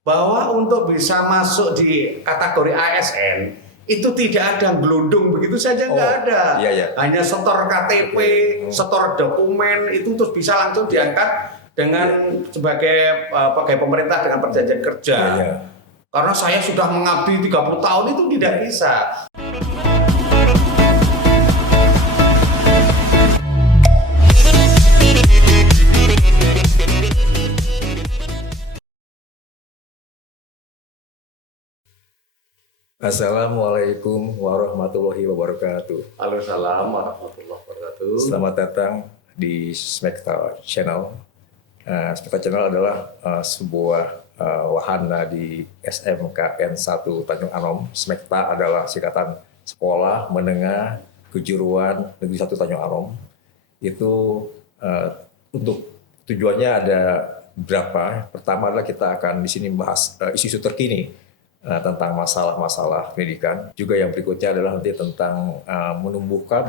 bahwa untuk bisa masuk di kategori ASN itu tidak ada gelundung begitu saja, nggak ada. Iya, iya. Hanya setor KTP, setor dokumen itu terus bisa langsung diangkat dengan sebagai pegawai pemerintah dengan perjanjian kerja. Iya. Karena saya sudah mengabdi 30 tahun itu tidak bisa. Assalamualaikum warahmatullahi wabarakatuh. Waalaikumsalam warahmatullahi wabarakatuh. Selamat datang di Smekta Channel. Smekta Channel adalah sebuah wahana di SMKN 1 Tanjung Anom. Smekta adalah singkatan Sekolah Menengah Kejuruan Negeri 1 Tanjung Anom. Itu untuk tujuannya ada berapa? Pertama adalah kita akan di sini bahas isu-isu terkini tentang masalah-masalah pendidikan. Juga yang berikutnya adalah nanti tentang menimbulkan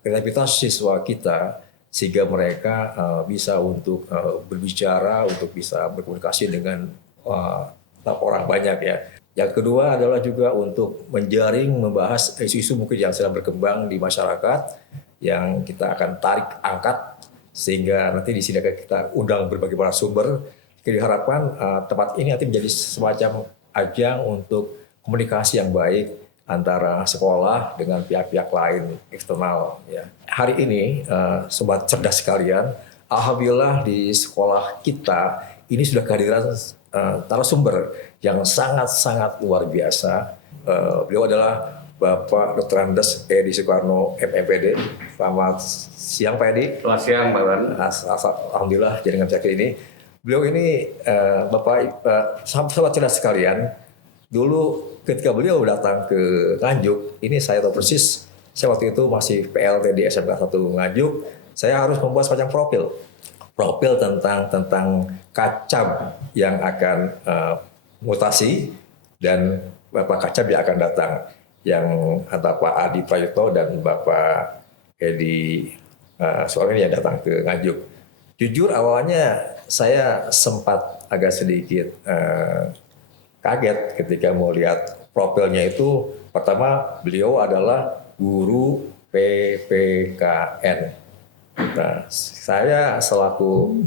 kreativitas siswa kita sehingga mereka bisa untuk berbicara, untuk bisa berkomunikasi dengan orang banyak ya. Yang kedua adalah juga untuk menjaring, membahas isu-isu mungkin yang sedang berkembang di masyarakat yang kita akan tarik angkat sehingga nanti di sini akan kita undang berbagai narasumber. Diharapkan tempat ini nanti menjadi semacam ajang untuk komunikasi yang baik antara sekolah dengan pihak-pihak lain eksternal. Ya. Hari ini, sobat cerdas sekalian, alhamdulillah di sekolah kita ini sudah kehadiran narasumber yang sangat-sangat luar biasa. Beliau adalah Bapak Dr. Andes Edi Soekarno MPD. Selamat siang Pak Edi. Selamat siang Pak Wan. Alhamdulillah jaringan saya ini. Beliau ini Bapak sahabat cerdas sekalian. Dulu ketika beliau datang ke Nganjuk, ini saya tahu persis. Saya waktu itu masih PLT di SMK 1 Nganjuk. Saya harus membuat semacam profil tentang kacab yang akan mutasi dan Bapak kacab yang akan datang, yang antara Pak Adi Prayitno dan Bapak Edi Soekarno yang datang ke Nganjuk. Jujur awalnya saya sempat agak sedikit kaget ketika mau lihat profilnya itu. Pertama, beliau adalah guru PPKN. Nah, saya selaku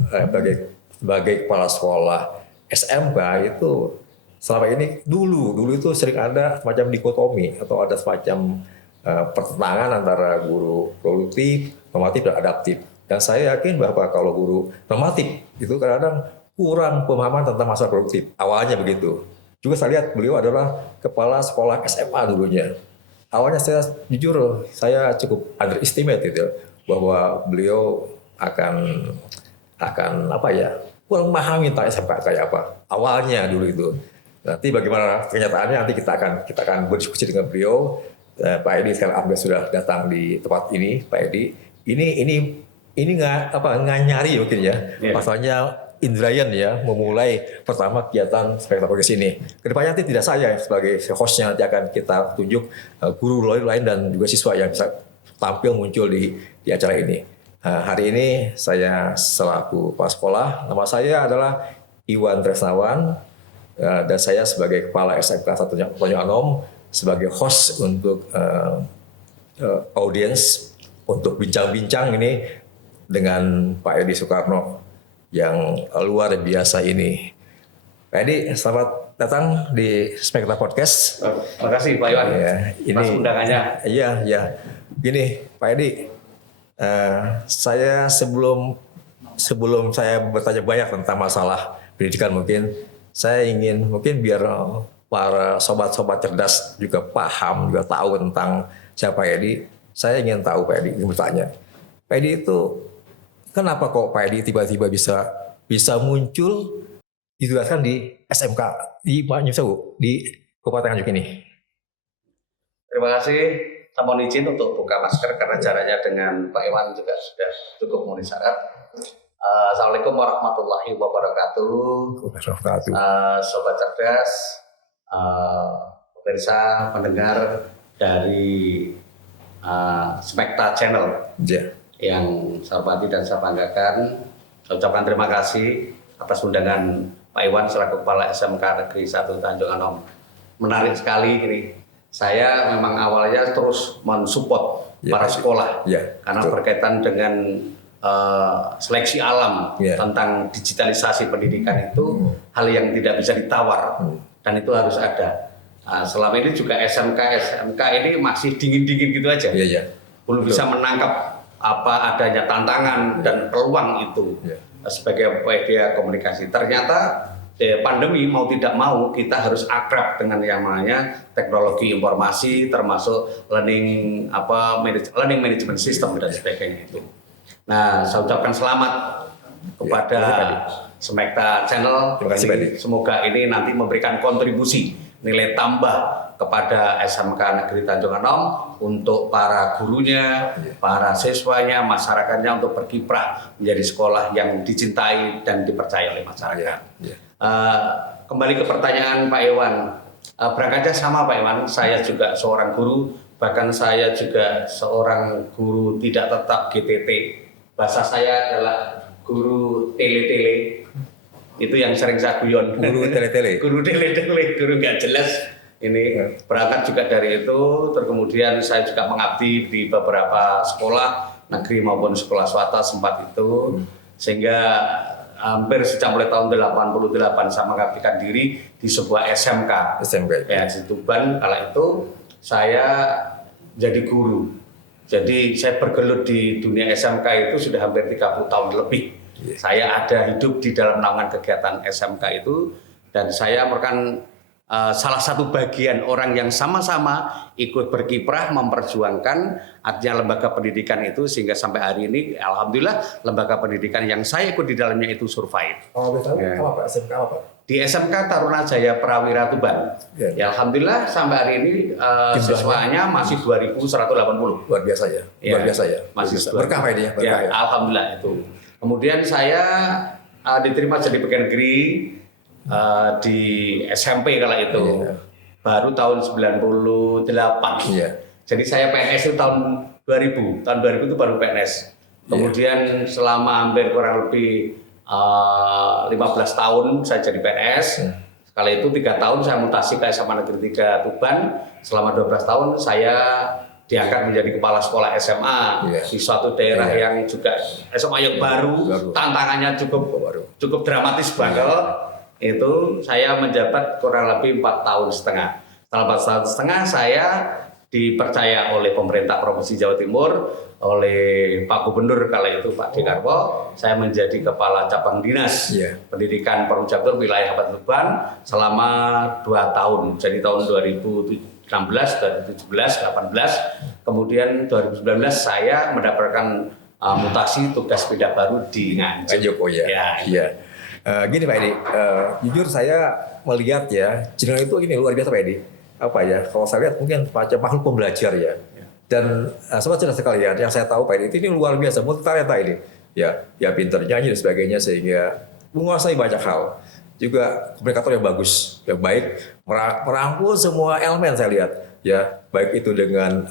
sebagai kepala sekolah SMK itu selama ini dulu itu sering ada semacam dikotomi atau ada semacam pertentangan antara guru produktif, normatif, dan adaptif. Dan saya yakin bahwa kalau guru normatif itu kadang-kadang kurang pemahaman tentang masalah produktif. Awalnya begitu. Juga saya lihat beliau adalah kepala sekolah SMA dulunya. Awalnya saya cukup underestimate gitu, bahwa beliau akan kurang memahami tentang SMK kayak apa. Awalnya dulu itu. Nanti bagaimana kenyataannya nanti kita akan berdiskusi dengan beliau. Pak Edi sekarang alhamdulillah sudah datang di tempat ini. Pak Edi, ini nggak nyari mungkin ya. Pasalnya Indrayan ya memulai pertama kegiatan Smekta Podcast ini. Kedepannya nanti tidak saya sebagai hostnya, nanti akan kita tunjuk guru lain dan juga siswa yang bisa tampil muncul di acara ini. Hari ini saya selaku kepala sekolah, nama saya adalah Iwan Tresnawan dan saya sebagai kepala SMK 1 Tanjung Anom sebagai host untuk audiens untuk bincang-bincang ini dengan Pak Edi Soekarno yang luar biasa ini. Pak Edi, selamat datang di Smekta Podcast. Terima kasih Pak Iwan. Ya, atas undangannya. Iya. Gini, Pak Edi, saya sebelum saya bertanya banyak tentang masalah pendidikan mungkin, saya ingin mungkin biar para sobat-sobat cerdas juga paham, juga tahu tentang siapa Pak Edi. Saya ingin tahu Pak Edi, ingin bertanya. Pak Edi itu kenapa kok Pak Edi tiba-tiba bisa muncul ditugaskan di SMK di Kabupaten Nganjuk ini? Terima kasih. Saya mohon izin untuk buka masker karena jaraknya dengan Pak Iwan juga sudah cukup memenuhi syarat. Assalamualaikum warahmatullahi wabarakatuh. Sobat cerdas, pemirsa, pendengar dari Smekta Channel. Yeah. Yang saya hormati dan saya banggakan, saya ucapkan terima kasih atas undangan Pak Iwan selaku Kepala SMK Negeri 1 Tanjung Anom. Menarik sekali ini. Saya memang awalnya terus mensupport para sekolah karena berkaitan dengan seleksi alam tentang digitalisasi pendidikan itu hal yang tidak bisa ditawar dan itu harus ada. Selama ini juga SMK ini masih dingin-dingin gitu aja, belum bisa menangkap apa adanya tantangan dan peluang itu sebagai media komunikasi. Ternyata pandemi mau tidak mau kita harus akrab dengan yang namanya teknologi informasi, termasuk learning management system dan sebagainya itu. Nah, saya ucapkan selamat kepada Smekta Channel. Terima kasih, Pak Edi. Semoga ini nanti memberikan kontribusi nilai tambah kepada SMK Negeri Tanjung Anom untuk para gurunya, para siswanya, masyarakatnya untuk berkiprah menjadi sekolah yang dicintai dan dipercaya oleh masyarakat. Kembali ke pertanyaan Pak Iwan, berangkatnya sama Pak Iwan, saya juga seorang guru, bahkan saya juga seorang guru tidak tetap GTT. Bahasa saya adalah guru tele-tele, itu yang sering saya guyon. Guru tele-tele? Guru tele-tele, guru nggak jelas. Ini berangkat juga dari itu, terus kemudian saya juga mengabdi di beberapa sekolah negeri maupun sekolah swasta sempat itu, sehingga hampir sejak mulai tahun 88 saya mengabdikan diri di sebuah SMK. Ya, di Tuban. Kala itu saya jadi guru. Jadi saya bergelut di dunia SMK itu sudah hampir 30 tahun lebih. Saya ada hidup di dalam naungan kegiatan SMK itu dan saya merupakan salah satu bagian orang yang sama-sama ikut berkiprah memperjuangkan artinya lembaga pendidikan itu sehingga sampai hari ini alhamdulillah lembaga pendidikan yang saya ikut di dalamnya itu survive. Apa Pak? SMK apa Pak? Di SMK Tarunajaya Prawira Tuban. Ya alhamdulillah sampai hari ini siswanya masih 2.180. Luar biasa ya. Luar biasa ya. Masih berkah ini ya. Berkah ya. Alhamdulillah itu. Kemudian saya diterima jadi pegawai negeri di SMP kala itu baru tahun 98. Jadi saya PNS itu tahun 2000 itu baru PNS. Kemudian selama hampir kurang lebih 15 tahun saya jadi PNS. Kala itu 3 tahun saya mutasi ke SMA Negeri 3 Tuban. Selama 12 tahun saya diangkat menjadi kepala sekolah SMA di suatu daerah yang juga SMA yang baru. Tantangannya cukup dramatis banget. Itu saya menjabat kurang lebih 4 tahun setengah. Setelah 4 tahun setengah saya dipercaya oleh pemerintah Provinsi Jawa Timur, oleh Pak Gubernur kala itu Pak Dekarwo, saya menjadi kepala cabang dinas pendidikan Perujabtur wilayah Kabupaten Tuban selama 2 tahun. Jadi tahun 2016, 2017, 2018, kemudian 2019 saya mendapatkan mutasi tugas pindah baru di Nganjuk. Gini Pak Edi, jujur saya melihat ya, jenengan itu ini luar biasa Pak Edi. Apa ya, kalau saya lihat mungkin macam makhluk pembelajar ya. Dan sobat cerdas sekalian, yang saya tahu Pak Edi ini luar biasa, multi talenta ini. Ya pintar nyanyi dan sebagainya sehingga menguasai banyak hal. Juga komunikator yang bagus, yang baik, merangkul semua elemen saya lihat. Ya, baik itu dengan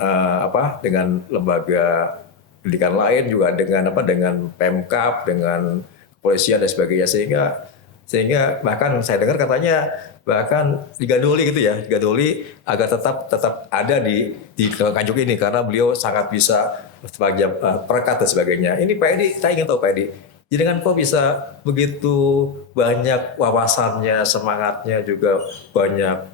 dengan lembaga pendidikan lain juga dengan Pemkab, dengan polisian dan sebagainya sehingga bahkan saya dengar katanya bahkan digadoli gitu ya, digadoli agar tetap ada di Nganjuk ini karena beliau sangat bisa sebagai perekat dan sebagainya. Ini Pak Edi, saya ingin tahu Pak Edi, jenengan kok bisa begitu banyak wawasannya, semangatnya juga banyak.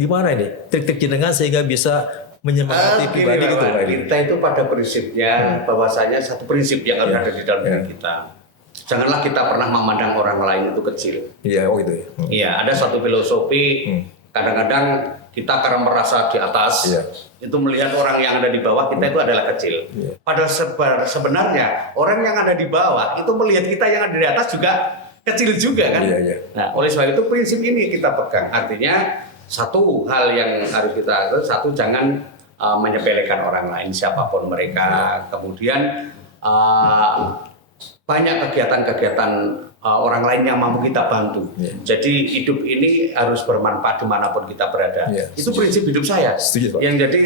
Gimana ini trik-trik jenengan sehingga bisa menyemangati pribadi gitu Pak Edi? Kita itu pada prinsipnya bahwasanya satu prinsip yang harus ada di dalam diri kita. Janganlah kita pernah memandang orang lain itu kecil. Iya, gitu ya. Iya, ada suatu filosofi. Kadang-kadang kita karena merasa di atas, itu melihat orang yang ada di bawah kita itu adalah kecil. Padahal sebenarnya orang yang ada di bawah itu melihat kita yang ada di atas juga kecil juga kan. Nah, oleh sebab itu prinsip ini kita pegang. Artinya satu hal yang harus kita satu jangan menyepelekan orang lain siapapun mereka. Kemudian banyak kegiatan-kegiatan orang lain yang mampu kita bantu. Jadi hidup ini harus bermanfaat dimanapun kita berada. Itu prinsip hidup saya. Yang jadi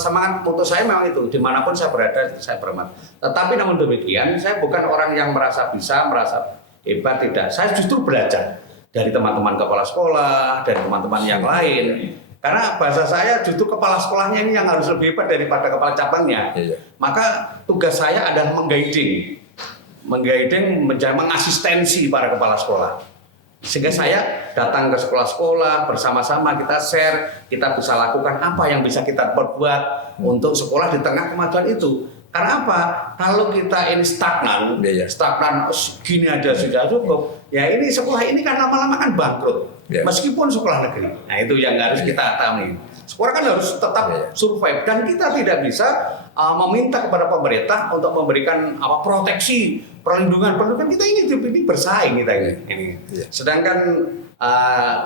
semangat moto saya memang itu, dimanapun saya berada saya bermanfaat. Tetapi namun demikian saya bukan orang yang merasa bisa, merasa hebat tidak. Saya justru belajar dari teman-teman kepala sekolah, dari teman-teman yang lain. Karena bahasa saya justru kepala sekolahnya ini yang harus lebih hebat daripada kepala cabangnya. Maka tugas saya adalah mengguiding, mengasistensi para kepala sekolah. Sehingga saya datang ke sekolah-sekolah bersama-sama kita share, kita bisa lakukan apa yang bisa kita perbuat untuk sekolah di tengah kemajuan itu. Karena apa? Kalau kita ini stagnan gini aja sudah cukup. Ya ini sekolah ini kan lama-lama kan bangkrut. Meskipun sekolah negeri. Nah itu yang harus kita pahami. Sekolah kan harus tetap survive dan kita tidak bisa meminta kepada pemerintah untuk memberikan proteksi, perlindungan kita ini bersaing kita ini. Sedangkan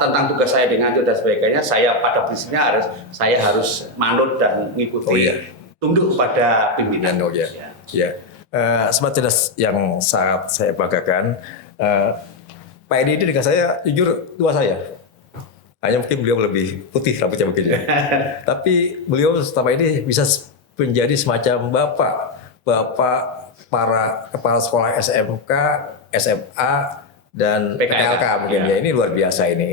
tentang tugas saya di Nganjuk dan sebagainya, saya pada prinsipnya saya harus manut dan mengikuti, tunduk pada pimpinan. Sobat cerdas yang sangat saya banggakan, Pak Edi ini dengan saya jujur tua saya. Hanya mungkin beliau lebih putih rambutnya mungkin ya. Tapi beliau selama ini bisa menjadi semacam bapak para kepala sekolah SMK, SMA dan PKLK mungkin ya. Ini luar biasa ini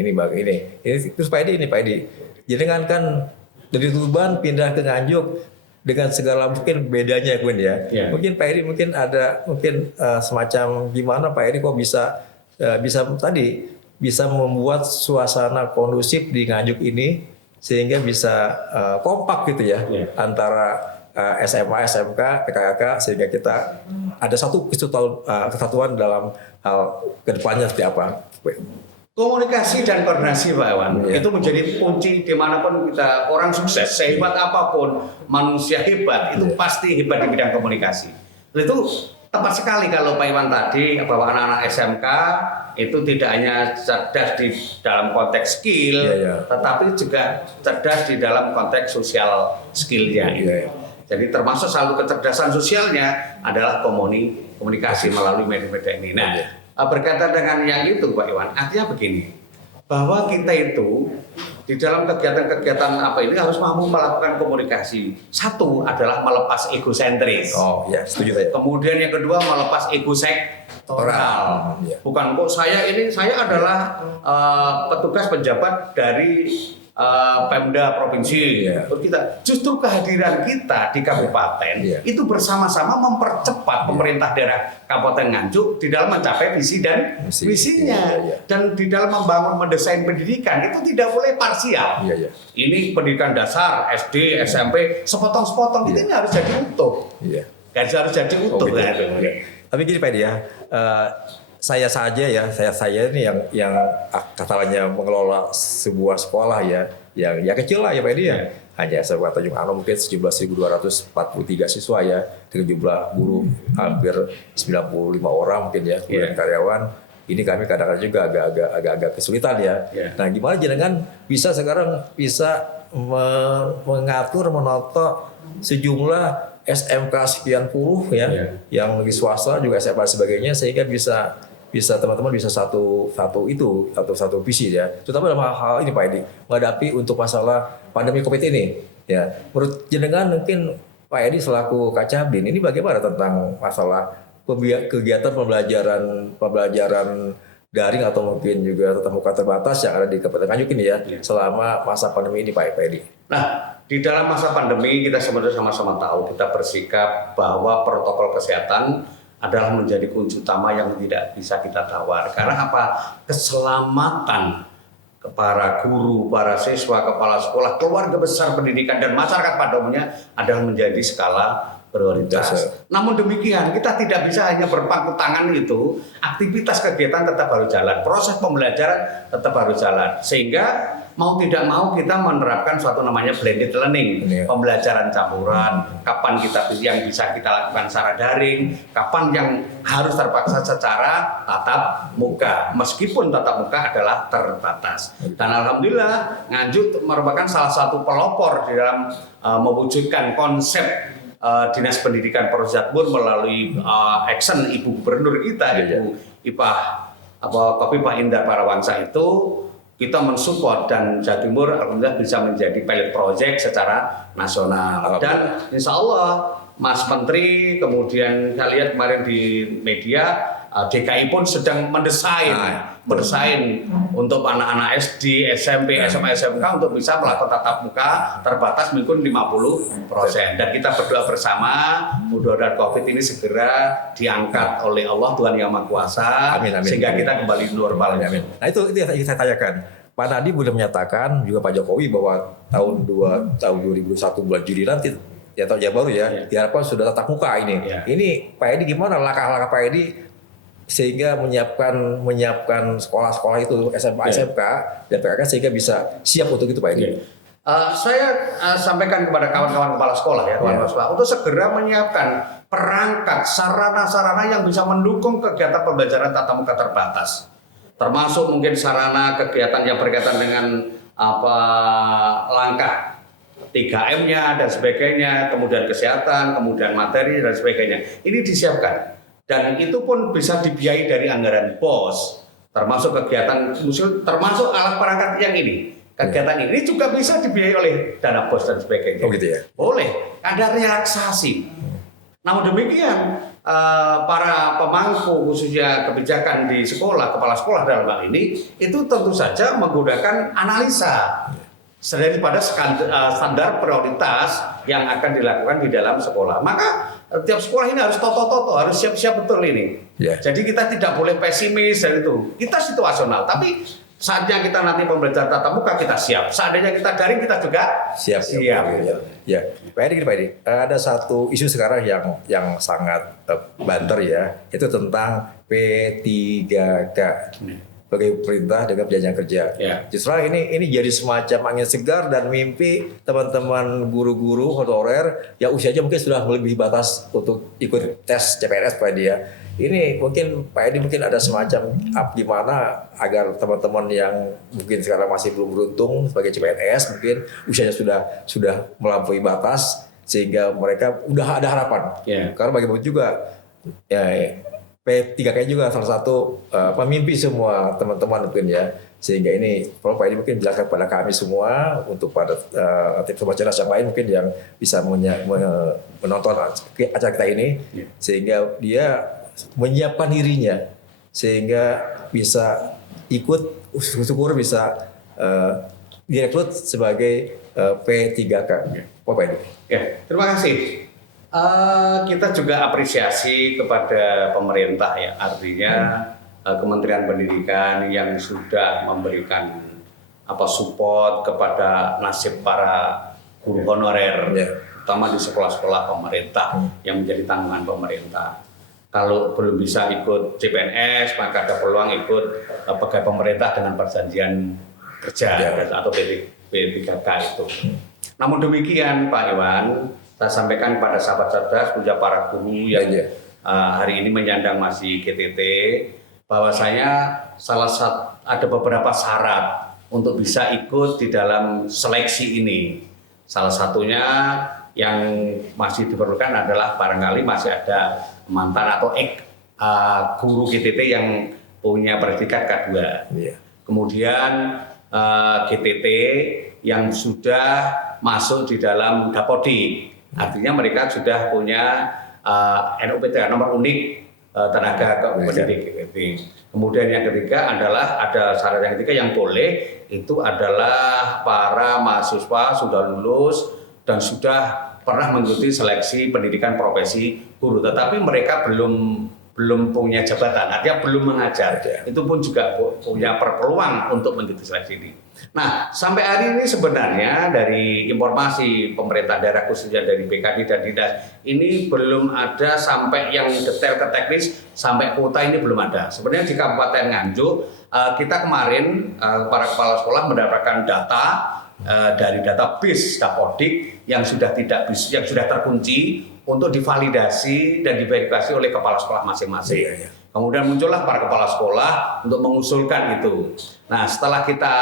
terus Pak Edi. Jenengan kan dari Tuban pindah ke Nganjuk dengan segala mungkin bedanya ya. Mungkin Pak Edi ada semacam gimana Pak Edi kok bisa membuat suasana kondusif di Nganjuk ini sehingga bisa kompak gitu ya antara SMA, SMK, PKK sehingga kita ada satu kesatuan dalam hal kedepannya seperti apa? Komunikasi dan koordinasi Pak Iwan itu menjadi kunci dimanapun kita orang sukses sehebat apapun manusia hebat itu pasti hebat di bidang komunikasi. Itu tepat sekali kalau Pak Iwan tadi bahwa anak-anak SMK itu tidak hanya cerdas di dalam konteks skill, tetapi juga cerdas di dalam konteks sosial skillnya. Jadi termasuk satu kecerdasan sosialnya adalah komunikasi melalui media-media ini. Nah, berkaitan dengan yang itu Pak Iwan, artinya begini, bahwa kita itu di dalam kegiatan-kegiatan ini harus mampu melakukan komunikasi. Satu adalah melepas egosentris. Setuju saya. Kemudian yang kedua melepas ego sektoral. Bukan kok saya adalah petugas penjabat dari Pemda provinsi. Kita justru kehadiran kita di kabupaten itu bersama-sama mempercepat pemerintah daerah Kabupaten Nganjuk di dalam mencapai visi dan misinya dan di dalam membangun mendesain pendidikan itu tidak boleh parsial. Ini pendidikan dasar SD, SMP sepotong-sepotong ini harus jadi utuh. Harus jadi utuh. Tapi gini Pak Edi ya. Saya ini yang katanya mengelola sebuah sekolah yang kecil lah ya Pak Edi ya. Hanya sebuah Tanjung Anom mungkin 17.243 siswa ya dengan jumlah guru hampir 95 orang mungkin ya, kemudian karyawan. Ini kami kadang-kadang juga agak kesulitan ya. Nah gimana jenengan bisa sekarang mengatur menotok sejumlah SMK sekian puluh yang di swasta juga SMA sebagainya sehingga bisa teman-teman bisa satu visi ya. Terutama dalam hal ini Pak Edi menghadapi untuk masalah pandemi Covid ini ya. Menurut jenengan mungkin Pak Edi selaku Kacabin ini bagaimana tentang masalah kegiatan pembelajaran daring atau mungkin juga tatap muka terbatas yang ada di Kabupaten Nganjuk ini ya selama masa pandemi ini Pak Edi. Nah, di dalam masa pandemi kita sebenarnya sama-sama tahu kita bersikap bahwa protokol kesehatan adalah menjadi kunci utama yang tidak bisa kita tawar. Karena apa? Keselamatan para guru, para siswa, kepala sekolah, keluarga besar pendidikan dan masyarakat pada umumnya adalah menjadi skala prioritas. Namun demikian kita tidak bisa hanya berpangku tangan itu, aktivitas kegiatan tetap harus jalan, proses pembelajaran tetap harus jalan, sehingga mau tidak mau kita menerapkan suatu namanya blended learning, pembelajaran campuran, kapan yang bisa kita lakukan secara daring, kapan yang harus terpaksa secara tatap muka, meskipun tatap muka adalah terbatas. Dan alhamdulillah Nganjuk merupakan salah satu pelopor di dalam mewujudkan konsep Dinas Pendidikan Provinsi Jatibur melalui action Ibu Gubernur kita, Ibu Kofifa Indar Parawansa itu kita mensupport dan Jawa Timur alhamdulillah bisa menjadi pilot project secara nasional. Dan insya Allah Mas Menteri kemudian saya lihat kemarin di media DKI pun sedang mendesain untuk anak-anak SD, SMP, SMA, SMK untuk bisa melakukan tatap muka terbatas mungkin 50%. Dan kita berdoa bersama mudah-mudahan COVID ini segera diangkat oleh Allah Tuhan Yang Maha Kuasa, sehingga kita kembali normal. Amin. Nah itu yang saya tanyakan. Pak Nadiem sudah menyatakan juga Pak Jokowi bahwa tahun 2021 bulan Juli nanti ya tahun yang baru ya diharapkan sudah tatap muka ini. Ini Pak Edi gimana langkah-langkah Pak Edi sehingga menyiapkan sekolah-sekolah itu SMA, SMK dan PKK sehingga bisa siap untuk itu Pak Edi? Saya sampaikan kepada kawan-kawan kepala sekolah untuk segera menyiapkan perangkat sarana-sarana yang bisa mendukung kegiatan pembelajaran tatap muka terbatas, termasuk mungkin sarana kegiatan yang berkaitan dengan langkah 3M-nya dan sebagainya, kemudian kesehatan, kemudian materi dan sebagainya. Ini disiapkan. Dan itu pun bisa dibiayai dari anggaran POS, termasuk kegiatan museum, termasuk alat perangkat yang ini. Kegiatan ini juga bisa dibiayai oleh dana POS dan sebagainya. Oh gitu ya? Boleh, ada relaksasi. Namun demikian, para pemangku khususnya kebijakan di sekolah, kepala sekolah dalam hal ini, itu tentu saja menggunakan analisa daripada standar prioritas yang akan dilakukan di dalam sekolah. Maka tiap sekolah ini harus toto-toto, harus siap-siap betul ini. Jadi kita tidak boleh pesimis dan itu. Kita situasional, tapi saatnya kita nanti pembelajaran tatap muka kita siap. Saatnya kita daring kita juga siap. Ya, Pak Edi, ada satu isu sekarang yang sangat banter ya, itu tentang P3K. Bagi pemerintah dengan perjanjian kerja. Justru ini jadi semacam angin segar dan mimpi teman-teman guru-guru honorer yang usianya mungkin sudah melebihi batas untuk ikut tes CPNS Pak Edi ya. Ini mungkin Pak Edi mungkin ada semacam gimana agar teman-teman yang mungkin sekarang masih belum beruntung sebagai CPNS mungkin usianya sudah melampaui batas sehingga mereka udah ada harapan. Karena bagaimana juga P3K juga salah satu mimpi semua teman-teman mungkin ya, sehingga ini kalau Pak Edi mungkin jelaskan pada kami semua untuk pada tim sobat cerdas yang lain mungkin yang bisa menonton acara kita ini sehingga dia menyiapkan dirinya sehingga bisa ikut syukur bisa direkrut sebagai P3K. Pak Edi. Terima kasih. Kita juga apresiasi kepada pemerintah ya, artinya Kementerian Pendidikan yang sudah memberikan support kepada nasib para guru honorer, terutama di sekolah-sekolah pemerintah yang menjadi tanggungan pemerintah. Kalau belum bisa ikut CPNS, maka ada peluang ikut pegawai pemerintah dengan perjanjian kerja atau P3K itu. Namun demikian Pak Iwan, saya sampaikan pada sahabat cerdas, punya para guru yang hari ini menyandang masih GTT, bahwasanya ada beberapa syarat untuk bisa ikut di dalam seleksi ini. Salah satunya yang masih diperlukan adalah barangkali masih ada mantan atau guru GTT yang punya predikat K2. Kemudian GTT yang sudah masuk di dalam Dapodik. Artinya mereka sudah punya NUPT, nomor unik tenaga pendidik. Kemudian yang ketiga adalah ada syarat yang ketiga yang boleh itu adalah para mahasiswa sudah lulus dan sudah pernah mengikuti seleksi pendidikan profesi guru, tetapi mereka belum punya jabatan, artinya belum mengajar. Itu pun juga punya peluang untuk mengikuti seleksi ini. Nah, sampai hari ini sebenarnya dari informasi pemerintah daerah khususnya dari BKD dan Dinas ini belum ada sampai yang detail ke teknis, sampai kuota ini belum ada. Sebenarnya di Kabupaten Nganjuk kita kemarin para kepala sekolah mendapatkan data dari database Dapodik yang sudah terkunci untuk divalidasi dan diverifikasi oleh kepala sekolah masing-masing. Kemudian muncullah para kepala sekolah untuk mengusulkan itu. Nah, setelah kita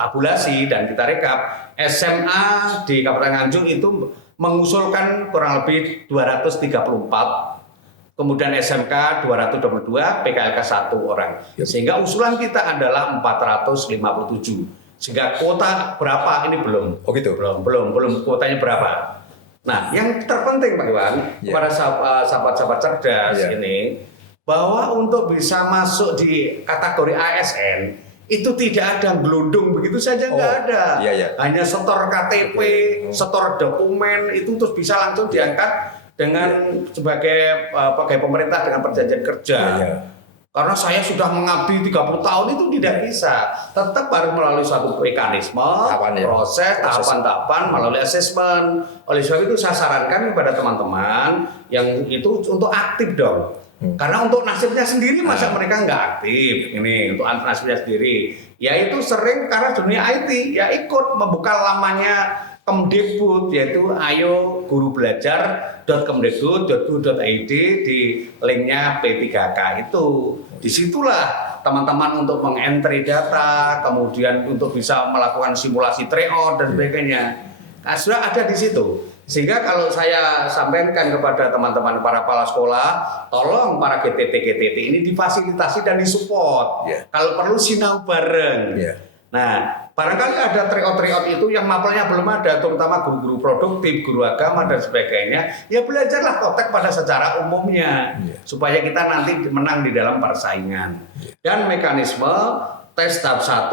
tabulasi dan kita rekap, SMA di Kabupaten Nganjuk itu mengusulkan kurang lebih 234, kemudian SMK 222, PKLK 1 orang. Sehingga usulan kita adalah 457. Sehingga kuota berapa ini belum. Oh gitu. Belum kuotanya berapa. Nah, yang terpenting Pak Iwan, kepada sahabat-sahabat cerdas ini, bahwa untuk bisa masuk di kategori ASN itu tidak ada gelundung begitu saja, nggak ada. Iya, iya. Hanya setor KTP, setor dokumen itu terus bisa langsung diangkat dengan sebagai pegawai pemerintah dengan perjanjian kerja. Iya. Karena saya sudah mengabdi 30 tahun itu tidak bisa. Tetap harus melalui suatu mekanisme, proses, tahapan-tahapan, melalui asesmen. Oleh sebab itu saya sarankan kepada teman-teman yang itu untuk aktif dong. Karena untuk nasibnya sendiri masa mereka nggak aktif. Ini untuk nasibnya sendiri. Ya itu sering karena dunia IT ya ikut membuka lamanya Kemdikbud, yaitu ayo guru belajar.kemdikbud.go.id di linknya P3K itu. Disitulah teman-teman untuk mengentry data, kemudian untuk bisa melakukan simulasi tryout dan sebagainya. Nah, sudah ada di situ. Sehingga kalau saya sampaikan kepada teman-teman para kepala sekolah, tolong para GTT ini difasilitasi dan disupport. Kalau perlu sinau bareng. Nah, barangkali ada tryout itu yang mapelnya belum ada, terutama guru-guru produktif, guru agama dan sebagainya. Ya belajarlah kotek pada secara umumnya, supaya kita nanti menang di dalam persaingan. Dan mekanisme tes tahap 1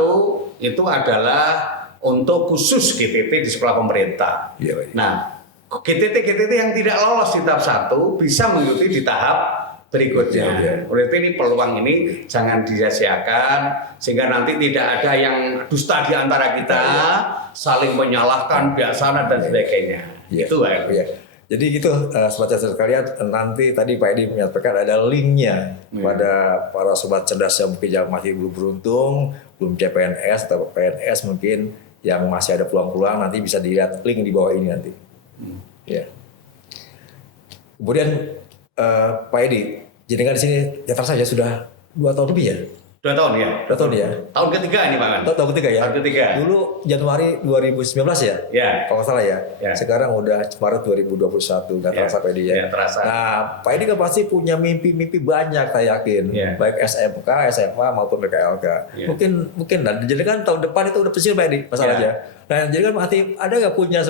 itu adalah untuk khusus GTT di sekolah pemerintah. Nah, GTT yang tidak lolos di tahap 1 bisa mengikuti di tahap berikutnya. Berarti ini peluang ini jangan disia-siakan sehingga nanti tidak ada yang dusta di antara kita, saling menyalahkan biasanya dan sebagainya. Itu Pak. Jadi gitu sobat cerdas sekalian, nanti tadi Pak Edi menyampaikan ada linknya pada para sobat cerdas yang mungkin masih belum beruntung, belum CPNS atau PNS mungkin yang masih ada peluang-peluang, nanti bisa dilihat link di bawah ini nanti. Kemudian Pak Edi, jenengan di sini ya saja sudah 2 tahun lebih ya? 2 tahun ya. 2 tahun ya. Tahun ketiga ini Pak. Tahun ketiga ya. Tahun ketiga. Dulu Januari 2019 ya. Ya. Kalau nggak salah ya. Sekarang udah Maret 2021 nggak terasa Pak Edi ya. Terasa. Nah Pak Edi kan pasti punya mimpi-mimpi banyak saya yakin. Baik SMK, SMA maupun PKLK. Mungkin dan jenengan tahun depan itu udah pensiun Pak Edi masalahnya. Nah jenengan ada nggak punya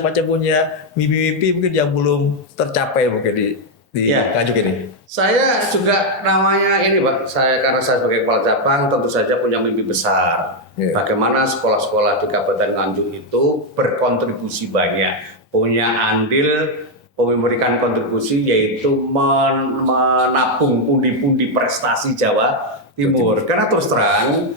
mimpi-mimpi mungkin yang belum tercapai mungkin di Nganjuk ini? Saya juga namanya ini Pak, karena saya sebagai kepala cabang tentu saja punya mimpi besar. Bagaimana sekolah-sekolah di Kabupaten Nganjuk itu berkontribusi banyak, punya andil memberikan kontribusi yaitu menabung pundi-pundi prestasi Jawa Timur. Karena terus terang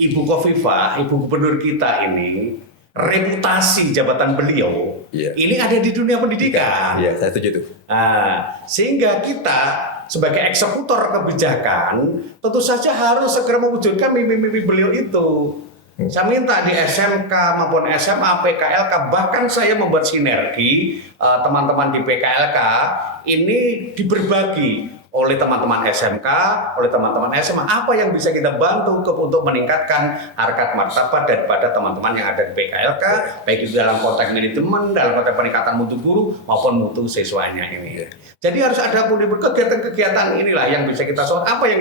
Ibu Khofifah, Ibu Gubernur kita ini reputasi jabatan beliau ini ada di dunia pendidikan. Iya, saya setuju itu. Nah, sehingga kita sebagai eksekutor kebijakan tentu saja harus segera mewujudkan mimpi-mimpi beliau itu. Saya minta di SMK maupun SMA, PKLK, bahkan saya membuat sinergi teman-teman di PKLK ini diberbagi oleh teman-teman SMK, oleh teman-teman SMA, apa yang bisa kita bantu untuk meningkatkan harkat martabat daripada teman-teman yang ada di PKLK, baik itu dalam konteks manajemen, dalam konteks peningkatan mutu guru maupun mutu siswanya ini. Jadi harus ada kegiatan-kegiatan inilah yang bisa kita apa yang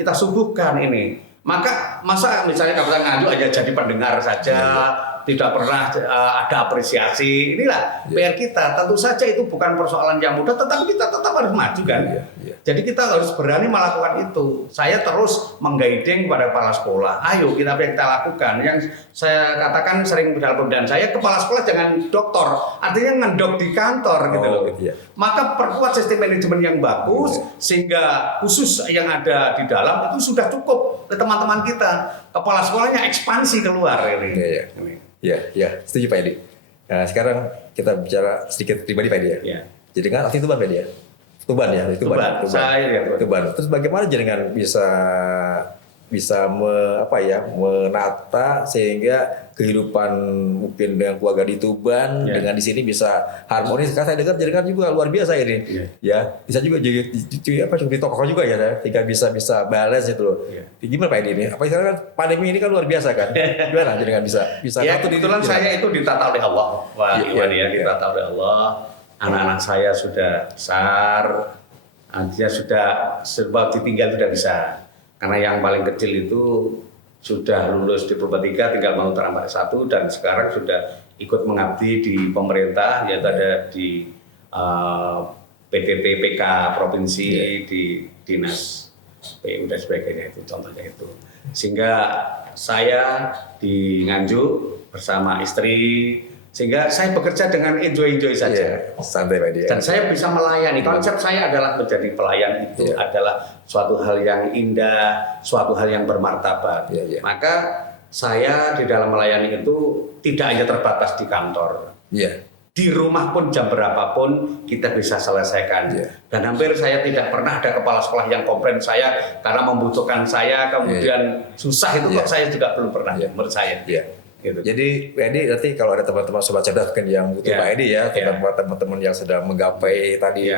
kita suguhkan ini. Maka masa misalnya Kabupaten Nganjuk aja jadi pendengar saja, tidak pernah ada apresiasi. Inilah PR kita. Tentu saja itu bukan persoalan yang mudah, tetapi kita tetap harus maju kan. Jadi kita harus berani melakukan itu. Saya terus mengguiding pada kepala sekolah. Ayo kita lakukan. Yang saya katakan sering dalam pembinaan saya, kepala sekolah jangan doktor, artinya ngedok di kantor gitu loh. Maka perkuat sistem manajemen yang bagus sehingga khusus yang ada di dalam itu sudah cukup teman-teman kita. Kepala sekolahnya ekspansi keluar ini. Ya, setuju Pak Edi. Nah, sekarang kita bicara sedikit pribadi Pak Edi ya. Jadi kan aktif Tuban Pak Edi ya? Tuban. Tuban. Terus bagaimana jenengan bisa menata sehingga kehidupan mungkin dengan keluarga di Tuban dengan di sini bisa harmonis. Karena saya dengar jenengan juga luar biasa ini. Ya, bisa juga jadi tokoh juga ya, tinggal bisa balance itu loh. Gimana Pak Edi ini? Apa istilahnya pandemi ini kan luar biasa kan? Gimana jenengan bisa ya, kebetulan saya itu ditata oleh Allah. Ditata oleh Allah. Anak-anak saya sudah besar, artinya sudah serba ditinggal sudah bisa. Karena yang paling kecil itu sudah lulus di Purba 3, tinggal mau teramat 1 dan sekarang sudah ikut mengabdi di pemerintah, yaitu ada di PTT PK provinsi, di dinas PU dan sebagainya, itu contohnya itu. Sehingga saya di Nganjuk bersama istri, sehingga saya bekerja dengan enjoy saja. Santai Pak Edi. Dan saya bisa melayani. Konsep saya adalah menjadi pelayan itu adalah suatu hal yang indah, suatu hal yang bermartabat. Maka saya di dalam melayani itu tidak hanya terbatas di kantor. Di rumah pun jam berapapun kita bisa selesaikan. Dan hampir saya tidak pernah ada kepala sekolah yang komplain saya karena membutuhkan saya, kemudian susah itu kok saya juga belum pernah menurut saya. Gitu. Jadi Pak Edi, nanti kalau ada teman-teman sobat cerdas mungkin yang butuh Pak Edi ya, teman-teman yang sedang menggapai tadi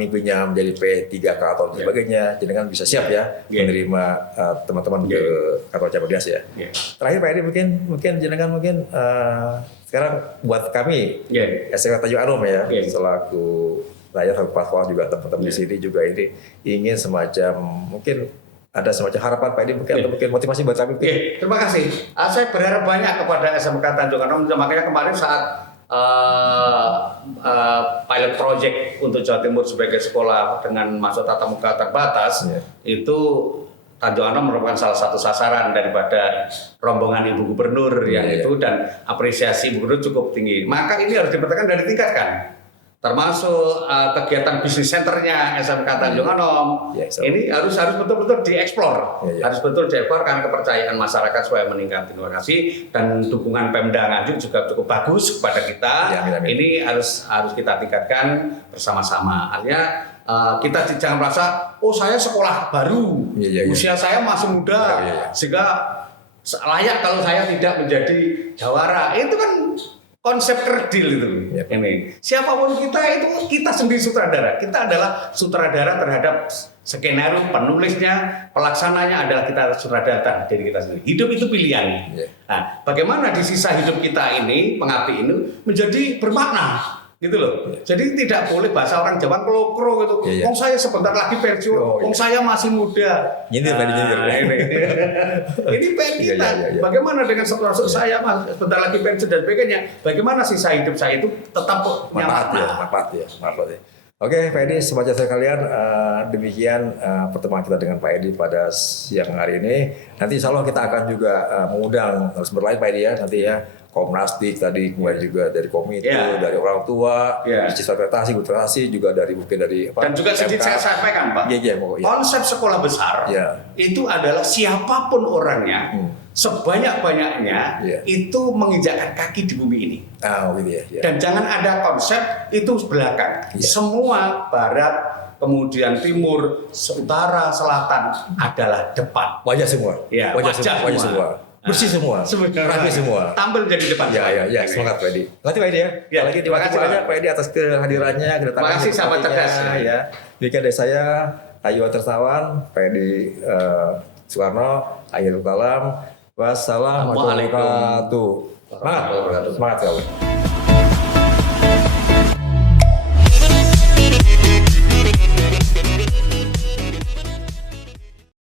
mimpinya menjadi P3K atau sebagainya, jenengan bisa siap ya menerima teman-teman ke kantor Cerdas ya. Terakhir Pak Edi, mungkin jenengan sekarang buat kami SMK Tanjung Anom ya, selaku saya Pak juga teman-teman di sini juga ini ingin semacam mungkin ada semacam harapan Pak Edi mungkin, atau mungkin motivasi buat kami. Terima kasih. Saya berharap banyak kepada SMK Tanjung Anom. Makanya kemarin saat pilot project untuk Jawa Timur sebagai sekolah dengan masuk tatap muka terbatas, itu Tanjung Anom merupakan salah satu sasaran daripada rombongan Ibu Gubernur yang itu, dan apresiasi Ibu Gubernur cukup tinggi. Maka ini harus diperhatikan dan ditingkatkan. Termasuk kegiatan bisnis centernya SMK Tanjung Anom, ini harus betul-betul dieksplor, harus betul dieksplor karena kepercayaan masyarakat supaya meningkat. Terima kasih, dan dukungan Pemda Nganjuk juga cukup bagus kepada kita. Ini harus kita tingkatkan bersama-sama. Artinya kita jangan merasa, oh saya sekolah baru, usia saya masih muda, sehingga layak kalau saya tidak menjadi jawara. Itu kan konsep kerdil itu. Ini siapapun kita sendiri sutradara. Kita adalah sutradara terhadap skenario, penulisnya, pelaksananya adalah kita sutradara diri kita sendiri. Hidup itu pilihan. Nah, bagaimana di sisa hidup kita ini, pengabdi ini menjadi bermakna, gitu loh. Jadi tidak boleh bahasa orang Jawa kelokro gitu. Wong saya sebentar lagi pensiun, wong saya masih muda. Nyindir. Ini pengen kita. Bagaimana dengan setelah saya sebentar lagi pensiun dan sebagainya? Bagaimana sisa hidup saya itu tetap manfaat ya. Oke, Pak Edi, semacam sekalian demikian pertemuan kita dengan Pak Edi pada siang hari ini. Nanti insya Allah kita akan juga mengundang narasumber lain Pak Edi ya, nanti ya. Komnastik tadi, kemudian juga dari komite, dari orang tua, siswa prestasi juga mungkin dari dan juga sedikit saya sampaikan Pak, konsep sekolah besar itu adalah siapapun orangnya, sebanyak-banyaknya itu menginjakkan kaki di bumi ini. Dan jangan ada konsep itu belakang. Semua barat, kemudian timur, utara, selatan adalah depan. Wajah semua. Wajah semua. Bersih semua, rapi semua. Tampil menjadi depan. Ya, semangat Pak Edi. Terima kasih Pak Edi ya. Lagi terima kasih banyak Pak Edi atas kehadirannya, kedatangannya. Terima kasih sahabat cerdas ya. Demikian dari saya, Ayu Tersawan, Pak Edi Soekarno, Akhirul Kalam. Wassalamualaikum warahmatullahi wabarakatuh. Semangat ya Allah.